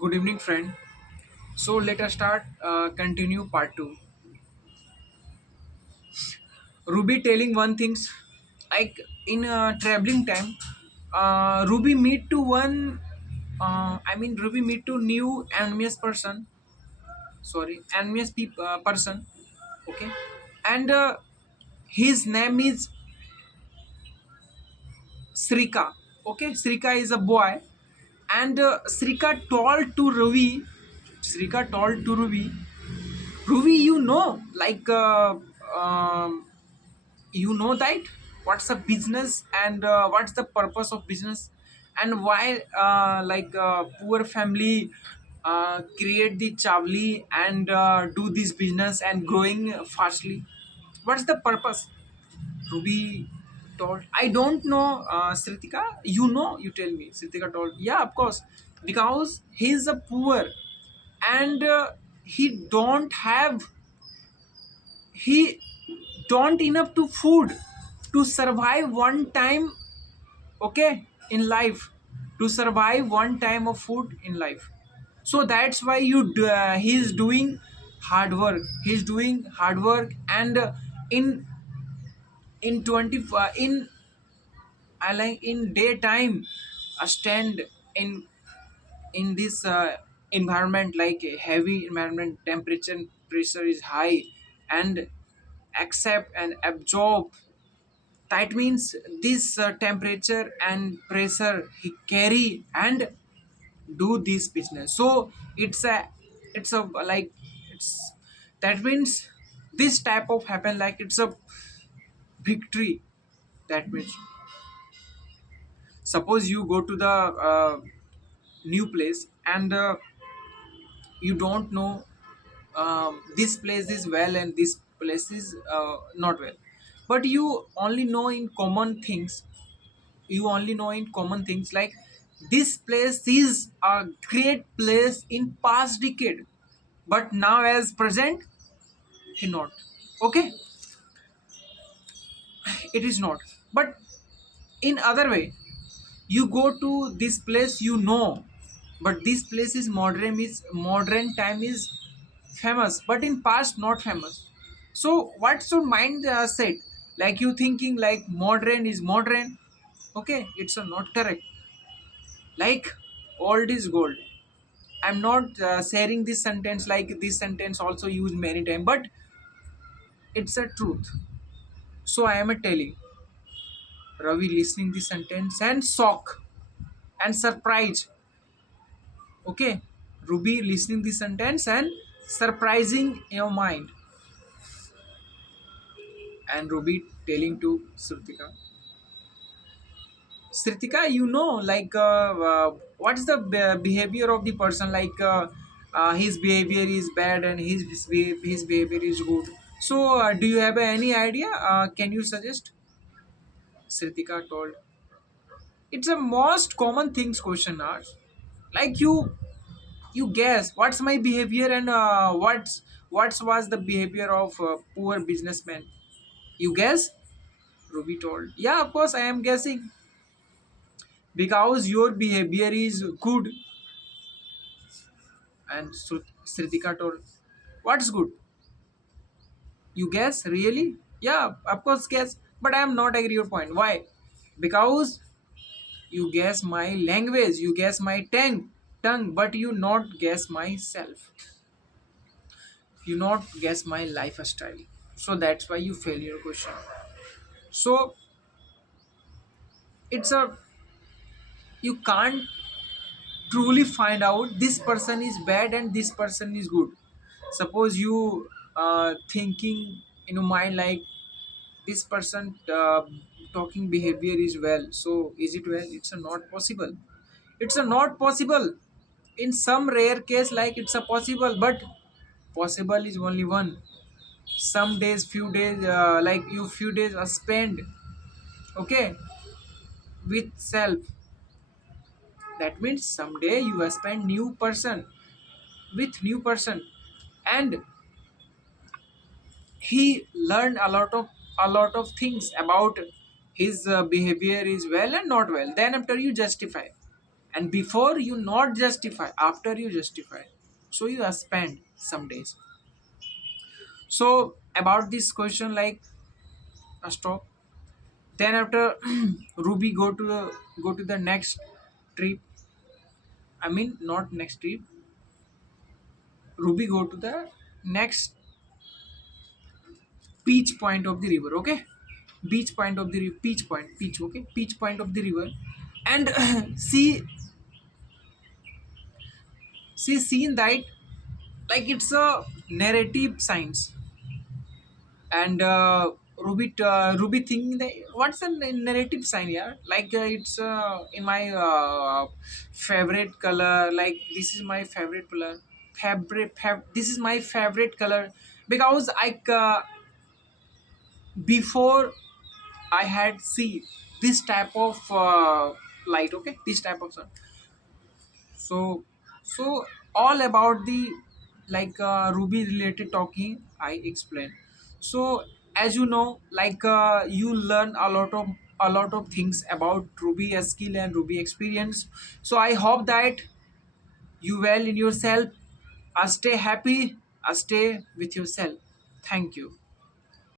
Good evening, friend. So let us start. Continue part two. Ruby telling one things like in traveling time. Ruby meet to one. Ruby meet to new envious person. Sorry, envious person. Okay, and his name is Srika. Okay, Srika is a boy, and Srika told to Ruby. Srika told to Ruby. Ruby, you know that what's a business and what's the purpose of business and why poor family create the chavli and do this business and growing fastly. What's the purpose? Ruby told, I don't know, Sritika. You know, you tell me. Sritika told, yeah, of course, because he's a poor and he don't have he don't enough to food to survive one time. Okay, in life, to survive one time of food in life. So that's why he's doing hard work and in 20 in I like in daytime stand in this environment, like a heavy environment, temperature and pressure is high, and accept and absorb. That means this temperature and pressure he carry and do this business. So it's a like it's that means this type of happen, like it's a victory. That means suppose you go to the new place and you don't know this place is well and this place is not well, but you only know in common things, like this place is a great place in past decade, but now as present he not. Okay, it is not. But in other way, you go to this place, you know, but this place is modern time is famous, but in past not famous. So what's your mind said, like you thinking like modern is modern. Okay, it's not correct. Like old is gold. I'm not sharing this sentence, like this sentence also used many times, but it's a truth. So I am telling Ravi listening this sentence and shock and surprise. Okay, Ruby listening this sentence and surprising your mind, and Ruby telling to Sritika. Sritika, you know, what's the behavior of the person? His behavior is bad and his behavior is good. So, do you have any idea? Can you suggest? Sritika told. It's a most common things question asked. Like you guess what's my behavior and what's was the behavior of poor businessman. You guess? Ruby told. Yeah, of course I am guessing because your behavior is good. And Sritika told, what's good? You guess? Really? Yeah, of course guess. But I am not agree your point. Why? Because you guess my language, you guess my tongue, but you not guess myself. You not guess my lifestyle. So that's why you fail your question. So it's a you can't truly find out this person is bad and this person is good. Suppose you thinking in your mind like this person talking behavior is well, so is it well? It's a not possible. It's a not possible. In some rare case, like it's a possible, but possible is only one. Some days, few days, like you few days are spent, okay, with self. That means someday you will spend new person with new person, and he learned a lot of things about his behavior is well and not well. Then after you justify, And before you not justify, after you justify, so you spend some days. So about this question, like stop. Then after Ruby go to the next trip. I mean not next trip. Ruby go to the next beach point of the river. Okay, beach point of the beach point, beach. Okay, beach point of the river, and she seen that like it's a narrative science. And Ruby thinking that what's a narrative sign, yeah, like it's in my favorite color, like this is my favorite color, this is my favorite color, because before I had see this type of light. Okay, this type of sun. So all about the like Ruby related talking I explained. So as you know, like you learn a lot of things about Ruby skill and Ruby experience. So I hope that you well in yourself, stay happy, stay with yourself. Thank you.